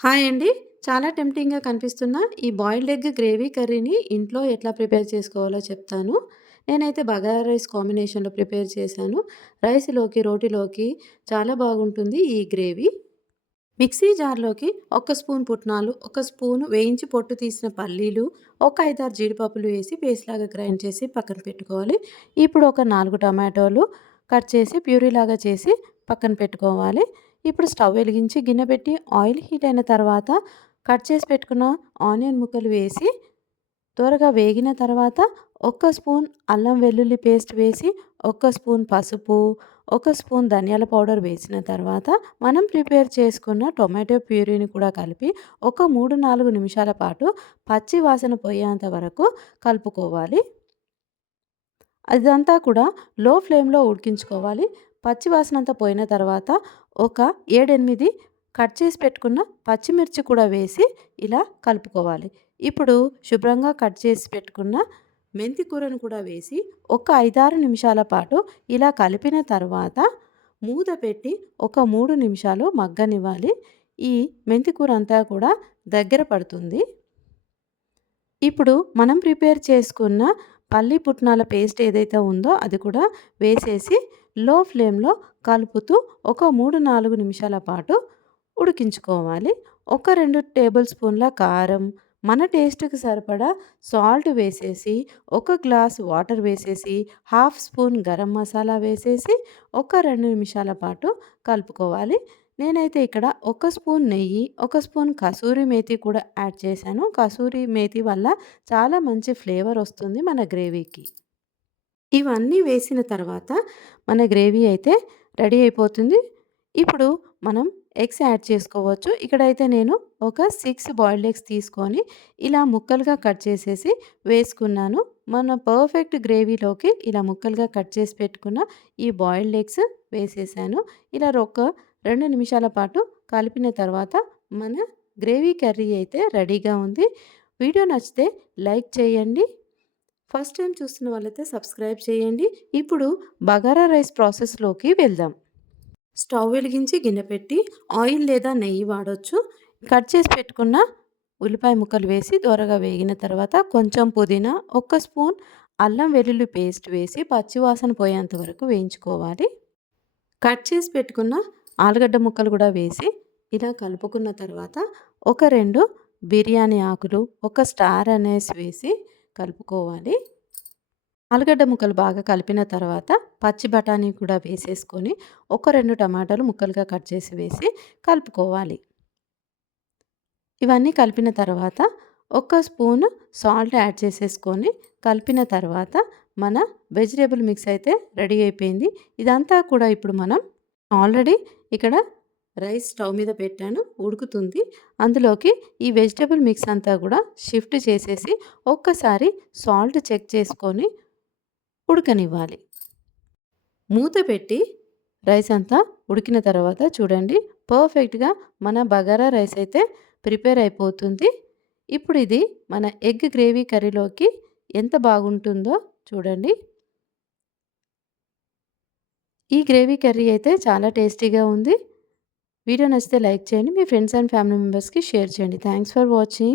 Hi అండి. చాలా టెంప్టింగ్‌గా కనిపిస్తున్న ఈ బాయిల్డ్ ఎగ్ గ్రేవీ కర్రీని ఇంట్లో ఎట్లా ప్రిపేర్ చేసుకోవాలో చెప్తాను. నేనైతే బగారా రైస్ కాంబినేషన్‌లో ప్రిపేర్ చేశాను. రైస్‌లోకి, రోటిలోకి చాలా బాగుంటుంది ఈ గ్రేవీ. మిక్సీ జార్‌లోకి ఒక స్పూన్ పుట్నాలు, ఒక స్పూన్ వేయించి పొట్టు తీసిన పల్లీలు, ఒక 5, 6 జీడిపప్పులు వేసి పేస్ట్‌లాగా గ్రైండ్ చేసి పక్కన పెట్టుకోవాలి. ఇప్పుడు ఒక నాలుగు టమాటోలు కట్ చేసి ప్యూరీలాగా చేసి పక్కన పెట్టుకోవాలి. ఇప్పుడు స్టవ్ వెలిగించి గిన్నె పెట్టి ఆయిల్ హీట్ అయిన తర్వాత కట్ చేసి పెట్టుకున్న ఆనియన్ ముక్కలు వేసి త్వరగా వేగిన తర్వాత ఒక్క స్పూన్ అల్లం వెల్లుల్లి పేస్ట్ వేసి ఒక్క స్పూన్ పసుపు ఒక స్పూన్ ధనియాల పౌడర్ వేసిన తర్వాత మనం ప్రిపేర్ చేసుకున్న టొమాటో ప్యూరీని కూడా కలిపి ఒక మూడు నాలుగు నిమిషాల పాటు పచ్చి వాసన పోయేంత వరకు కలుపుకోవాలి. అదంతా కూడా లో ఫ్లేమ్లో ఉడికించుకోవాలి. పచ్చి పోయిన తర్వాత ఒక ఏడెనిమిది కట్ చేసి పెట్టుకున్న పచ్చిమిర్చి కూడా వేసి ఇలా కలుపుకోవాలి. ఇప్పుడు శుభ్రంగా కట్ చేసి పెట్టుకున్న మెంతి కూరను కూడా వేసి ఒక ఐదారు నిమిషాల పాటు ఇలా కలిపిన తర్వాత మూత పెట్టి ఒక మూడు నిమిషాలు మగ్గనివ్వాలి. ఈ మెంతి కూర అంతా కూడా దగ్గర పడుతుంది. ఇప్పుడు మనం ప్రిపేర్ చేసుకున్న పల్లి పుట్నాల పేస్ట్ ఏదైతే ఉందో అది కూడా వేసేసి లో ఫ్లేమ్లో కలుపుతూ ఒక మూడు నాలుగు నిమిషాల పాటు ఉడికించుకోవాలి. ఒక రెండు టేబుల్ స్పూన్ల కారం మన టేస్ట్కి సరిపడా సాల్ట్ వేసేసి ఒక గ్లాస్ వాటర్ వేసేసి హాఫ్ స్పూన్ గరం మసాలా వేసేసి ఒక రెండు నిమిషాల పాటు కలుపుకోవాలి. నేనైతే ఇక్కడ ఒక స్పూన్ నెయ్యి ఒక స్పూన్ కసూరి మేతి కూడా యాడ్ చేశాను. కసూరి మేతి వల్ల చాలా మంచి ఫ్లేవర్ వస్తుంది మన గ్రేవీకి. ఇవన్నీ వేసిన తర్వాత మన గ్రేవీ అయితే రెడీ అయిపోతుంది. ఇప్పుడు మనం ఎగ్స్ యాడ్ చేసుకోవచ్చు. ఇక్కడైతే నేను ఒక సిక్స్ బాయిల్డ్ ఎగ్స్ తీసుకొని ఇలా ముక్కలుగా కట్ చేసేసి వేసుకున్నాను. మన పర్ఫెక్ట్ గ్రేవీలోకి ఇలా ముక్కలుగా కట్ చేసి పెట్టుకున్న ఈ బాయిల్డ్ ఎగ్స్ వేసేసాను. ఇలా ఒక రెండు నిమిషాల పాటు కలిపిన తర్వాత మన గ్రేవీ కర్రీ అయితే రెడీగా ఉంది. వీడియో నచ్చితే లైక్ చేయండి. ఫస్ట్ టైం చూస్తున్న వాళ్ళైతే సబ్స్క్రైబ్ చేయండి. ఇప్పుడు బగారా రైస్ ప్రాసెస్లోకి వెళ్దాం. స్టవ్ వెలిగించి గిన్నె పెట్టి ఆయిల్ లేదా నెయ్యి వాడవచ్చు కట్ చేసి పెట్టుకున్న ఉల్లిపాయ ముక్కలు వేసి దోరగా వేగిన తర్వాత కొంచెం పుదీనా ఒక స్పూన్ అల్లం వెల్లుల్లి పేస్ట్ వేసి పచ్చివాసన పోయేంత వరకు వేయించుకోవాలి. కట్ చేసి పెట్టుకున్న ఆలుగడ్డ ముక్కలు కూడా వేసి ఇలా కలుపుకున్న తర్వాత ఒక రెండు బిర్యానీ ఆకులు ఒక స్టార్ అనేసి వేసి కలుపుకోవాలి. ఆలుగడ్డ ముక్కలు బాగా కలిపిన తర్వాత పచ్చి బఠానీ కూడా వేసేసుకొని ఒక రెండు టమాటాలు ముక్కలుగా కట్ చేసి వేసి కలుపుకోవాలి. ఇవన్నీ కలిపిన తర్వాత ఒక స్పూన్ సాల్ట్ యాడ్ చేసేసుకొని కలిపిన తర్వాత మన వెజిటేబుల్ మిక్స్ అయితే రెడీ అయిపోయింది. ఇదంతా కూడా ఇప్పుడు మనం ఆల్రెడీ ఇక్కడ రైస్ స్టవ్ మీద పెట్టాను ఉడుకుతుంది. అందులోకి ఈ వెజిటేబుల్ మిక్స్ అంతా కూడా షిఫ్ట్ చేసేసి ఒక్కసారి సాల్ట్ చెక్ చేసుకొని ఉడకనివ్వాలి. మూత పెట్టి రైస్ అంతా ఉడికిన తర్వాత చూడండి పర్ఫెక్ట్గా మన బగారా రైస్ అయితే ప్రిపేర్ అయిపోతుంది. ఇప్పుడు ఇది మన ఎగ్ గ్రేవీ కర్రీలోకి ఎంత బాగుంటుందో చూడండి. ఈ గ్రేవీ కర్రీ అయితే చాలా టేస్టీగా ఉంది. వీడియో నచ్చితే లైక్ చేయండి. మీ ఫ్రెండ్స్ అండ్ ఫ్యామిలీ మెంబర్స్కి షేర్ చేయండి. Thanks for watching.